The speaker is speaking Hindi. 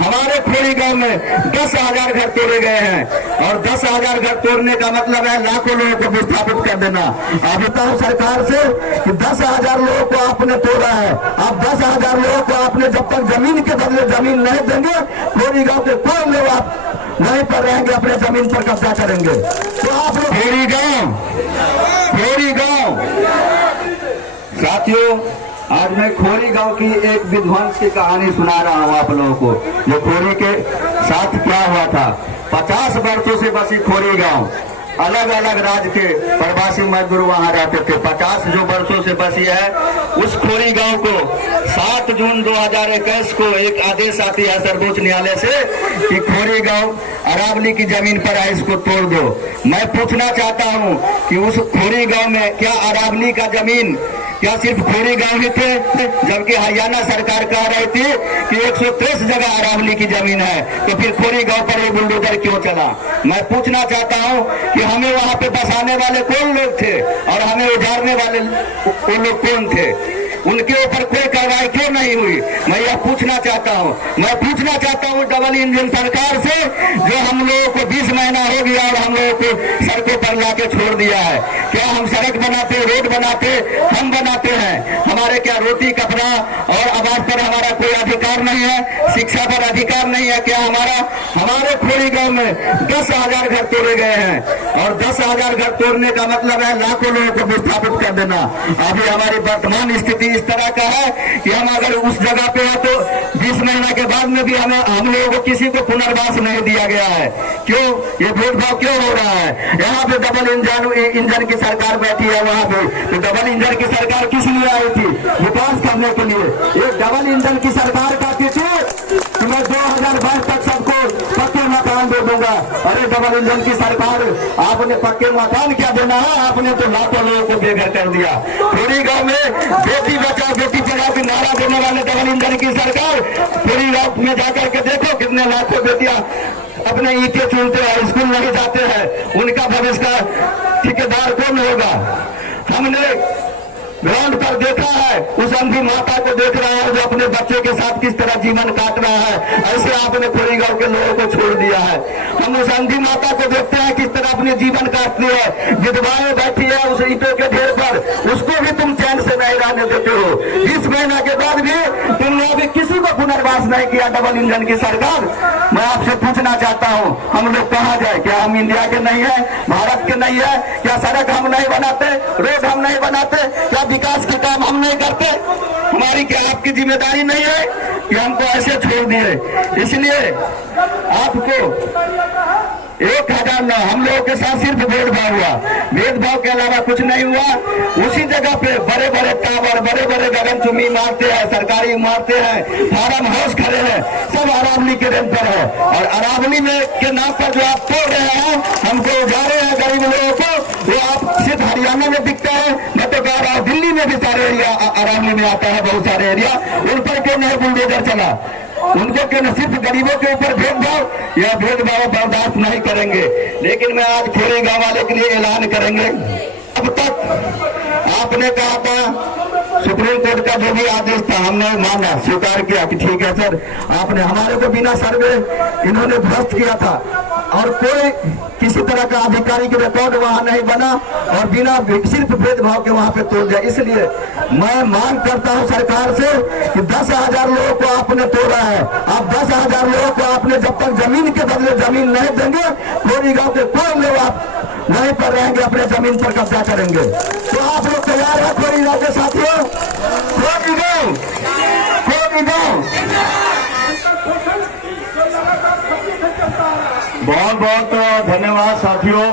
हमारे खोरी गांव में 10,000 घर तोड़े गए हैं और 10,000 घर तोड़ने का मतलब है लाखों लोगों को विस्थापित कर देना। अब बताओ सरकार से कि 10,000 लोगों को आपने तोड़ा है, अब 10,000 लोगों को आपने जब तक जमीन के बदले जमीन नहीं देंगे, खोरी गांव के कोई लोग आप वहीं पर रहेंगे, अपने जमीन पर कब्जा करेंगे। तो आप लोग खोरी गांव साथियों, आज मैं खोरी गांव की एक विध्वंस की कहानी सुना रहा हूं आप लोगों को, जो खोरी के साथ क्या हुआ था। 50 वर्षों से बसी खोरी गांव, अलग अलग राज्य के प्रवासी मजदूर वहां रहते थे। 50 जो वर्षों से बसी है, उस खोरी गांव को 7 जून 2021 को एक आदेश आती है सर्वोच्च न्यायालय से कि खोरी गांव अरावली की जमीन पर है, इसको तोड़ दो। मैं पूछना चाहता हूं कि उस खोरी गांव में क्या अरावली का जमीन क्या सिर्फ खोरी गांव ही थे, जबकि हरियाणा सरकार कह रही थी कि 123 जगह अरावली की जमीन है, तो फिर खोरी गांव पर ये बुलडोजर क्यों चला। मैं पूछना चाहता हूं कि हमें वहां पे बसाने वाले कौन लोग थे और हमें उजाड़ने वाले वो लोग कौन थे, उनके ऊपर कोई कार्रवाई क्यों नहीं हुई। मैं यह पूछना चाहता हूं। मैं पूछना चाहता हूं डबल इंजन सरकार से, जो हम लोगों को 20 महीना हो गया और हम लोगों को सड़कों पर लाके छोड़ दिया है। क्या हम सड़क बनाते, रोड बनाते, हम बनाते हैं, हमारे क्या रोटी कपड़ा और आवास पर हमारा कोई अधिकार नहीं है, शिक्षा पर अधिकार नहीं है क्या हमारे खोरी गांव में 10,000 घर तोड़े गए हैं और 10,000 घर तोड़ने का मतलब है लाखों लोगों को विस्थापित कर देना। अभी हमारी वर्तमान स्थिति इस तरह का है कि हम अगर उस जगह पे हो तो 20 महीना के बाद में भी हम लोगों को किसी को पुनर्वास नहीं दिया गया है। क्यों ये भेदभाव क्यों हो रहा है। यहाँ पे डबल इंजन की सरकार बैठी है, वहाँ पे तो डबल इंजन की सरकार किस लिए आई थी, विकास करने के लिए। ये डबल इंजन की सरकार कहती थी कि मैं 2022 तक सबको पक्के मकान दे दूंगा। अरे डबल इंजन की सरकार, आपने पक्के मकान क्या देना है, आपने तो लाखों लोगों को बेघर कर दिया। खोरी गांव में बेटी बचाओ बेटी पढ़ाओ की नारा देने वाले डबल इंजन की सरकार, खोरी गांव में जाकर के देखो कितने लाखों बेटियां अपने ईंटें चुनते हैं, स्कूल नहीं जाते हैं, उनका भविष्य का ठेकेदार कौन होगा। हमने ग्राउंड पर देखा है, उस अंधी माता को देख रहा है जो अपने बच्चे के साथ किस तरह जीवन काट रहा है। ऐसे आपने खोरी गांव के लोगों को छोड़ दिया है। हम उस अंधी माता को देखते हैं किस तरह अपने जीवन काटती है, विधवाएं बैठी है उस ईंटों के ढेर पर, उसको भी तुम चैन से नहीं रहने देते हो। 20 महीना के बाद भी तुमने अभी किसी को पुनर्वास नहीं किया डबल इंजन की सरकार। मैं आपसे पूछना चाहता हूँ, हम लोग कहाँ जाए, क्या हम इंडिया के नहीं है, भारत के नहीं है, क्या सड़क हम नहीं बनाते, रोड हम नहीं बनाते, क्या विकास के काम हम नहीं करते। हमारी क्या आपकी जिम्मेदारी नहीं है कि हमको ऐसे छोड़ दिए। इसलिए आपको 1,000 हम लोगों के साथ सिर्फ भेदभाव हुआ, भेदभाव के अलावा कुछ नहीं हुआ। उसी जगह पे बड़े बड़े टावर, बड़े बड़े गगनचुम्बी मारते हैं, सरकारी मारते हैं, फार्म हाउस खड़े हैं, सब अरावली के रेंज पर है। और अरावली में के नाम पर जो आप तोड़ रहे हैं, हमको उजाड़े हैं गरीब लोगों को, वो आप सिर्फ हरियाणा में दिखता है। मैं तो कह रहा हूँ दिल्ली में भी सारे एरिया अरावली में आता है, बहुत सारे एरिया, उन पर क्यों नहीं बुलडोजर चला, उनको क्यों न सिर्फ गरीबों के ऊपर भेदभाव, यह भेदभाव बर्दाश्त नहीं करेंगे। लेकिन मैं आज खोरी गांव वाले के लिए ऐलान करेंगे। अब तक आपने कहा था, सुप्रीम कोर्ट का जो भी आदेश था हमने माना, स्वीकार किया कि ठीक है सर, आपने हमारे को बिना सर्वे इन्होंने ध्वस्त किया था और कोई किसी तरह का अधिकारी की रिकॉर्ड वहां नहीं बना और बिना सिर्फ भेदभाव के वहां पे तोड़ दिया। इसलिए मैं मांग करता हूं सरकार से कि 10,000 लोगों को आपने तोड़ा है, अब 10,000 लोगों को आपने जब तक जमीन के बदले जमीन नहीं देंगे, खोरी गांव के कोई लोग आप वहीं पर रहेंगे, अपने जमीन पर कब्जा करेंगे। तो आप लोग तैयार है खोरी गांव के साथियों? खोरी गांव बहुत बहुत धन्यवाद साथियों।